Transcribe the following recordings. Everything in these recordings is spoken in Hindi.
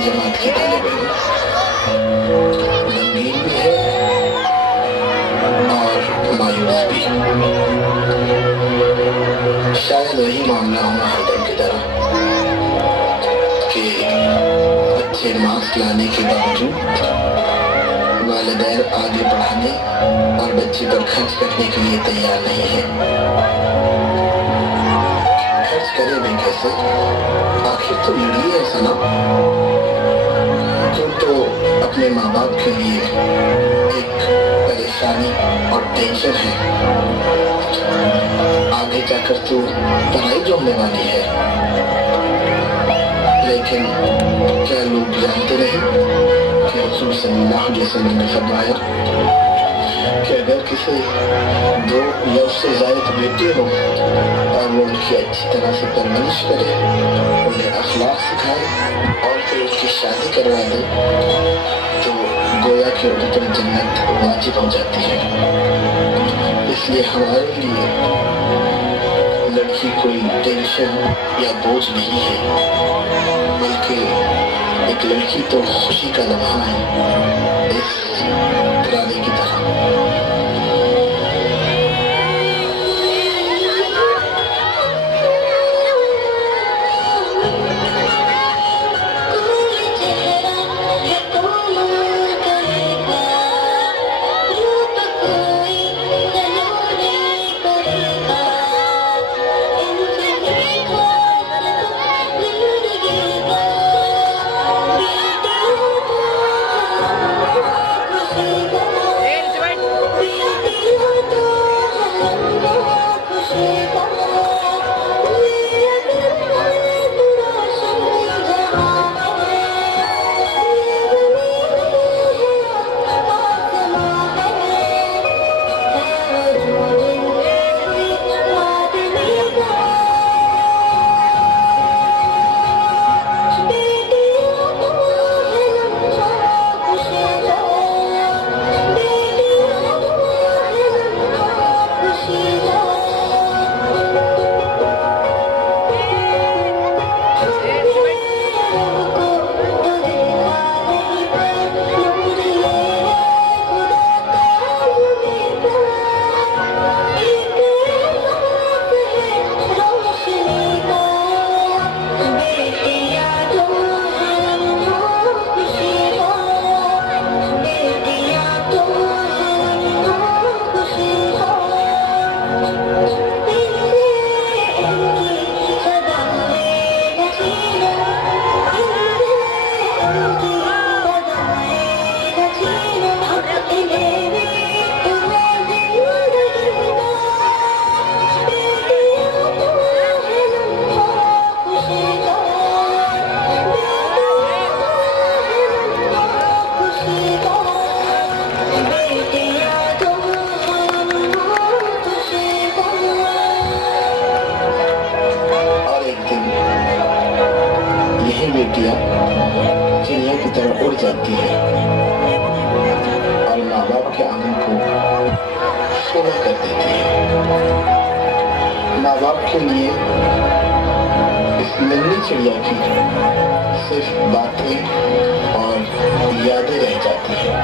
जमात की तालिब इल्म गमगीन भी है और मायूस भी। शायद वही मामला हो हरदम की तरह कि अच्छे मार्क्स लाने के बावजूद वालिदैन आगे बढ़ाने और बच्चे पर खर्च करने के लिए तैयार नहीं है। खर्च करें भी कैसे? आखिर तो लड़िए है सनम। तुम तो अपने माँ बाप के लिए एक परेशानी और टेंशन है। आगे जाकर तो पढ़ाई जोड़ने वाली है, लेकिन क्या लोग जानते नहीं कि रसूल सल्लल्लाहु अलैहि वसल्लम ने फरमाया कि अगर किसी दो या उससे ज़ायद बेटे हो और वो उनकी अच्छी तरह से परवरिश करे, उन्हें अखलाक सिखाए और फिर उसकी शादी करवा दे, तो गोया कि उन पर जन्नत वाजिब हो जाती है। इसलिए हमारे लिए लड़की कोई टेंशन या बोझ नहीं है, बल्कि एक लड़की तो खुशी का लम्हा है, इस पुराने की तरह। बेटियां चिड़िया की तरह उड़ जाती है और माँ बाप के आंगन को सोना कर देती है। माँ बाप के लिए इस नन्ही चिड़िया की सिर्फ बातें और यादें रह जाती हैं।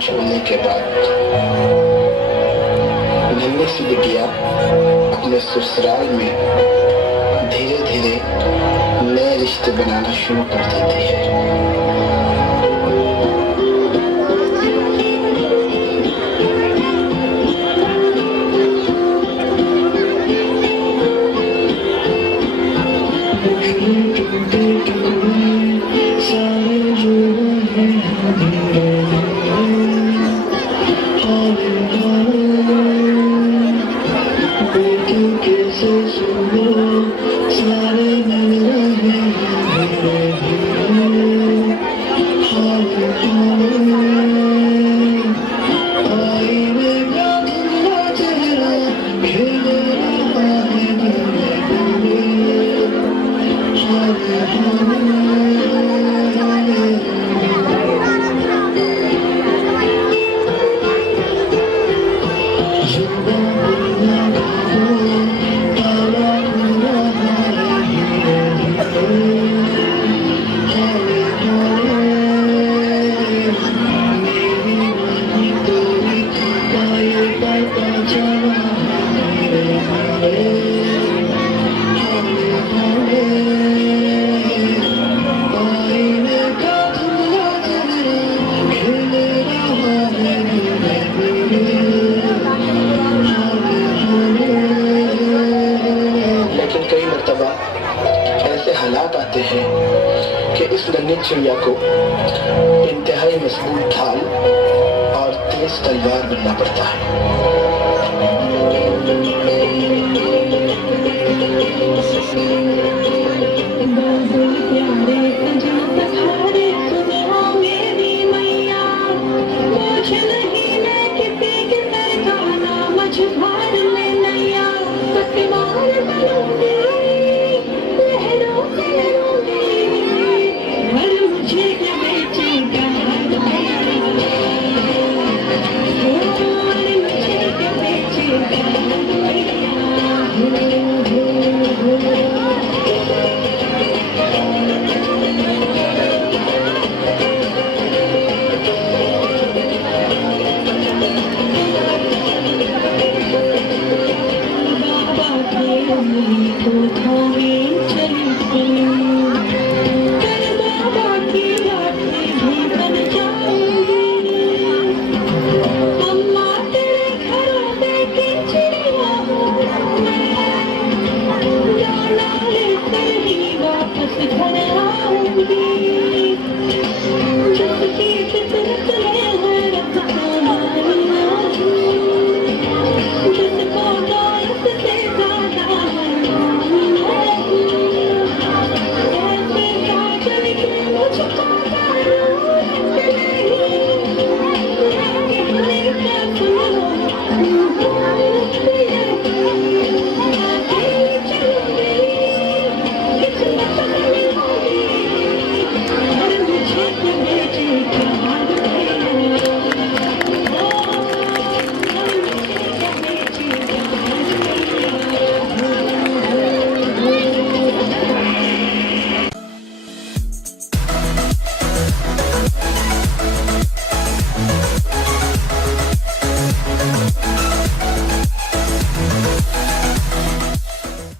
छोड़ने के बाद नन्ही सी बिटिया अपने ससुराल में धीरे धीरे नए रिश्ते बनाना शुरू कर देती है। हालात आते हैं कि इस नन्ही चिड़िया को इंतहाई मजबूत ढाल और तेज तलवार बनना पड़ता है। तो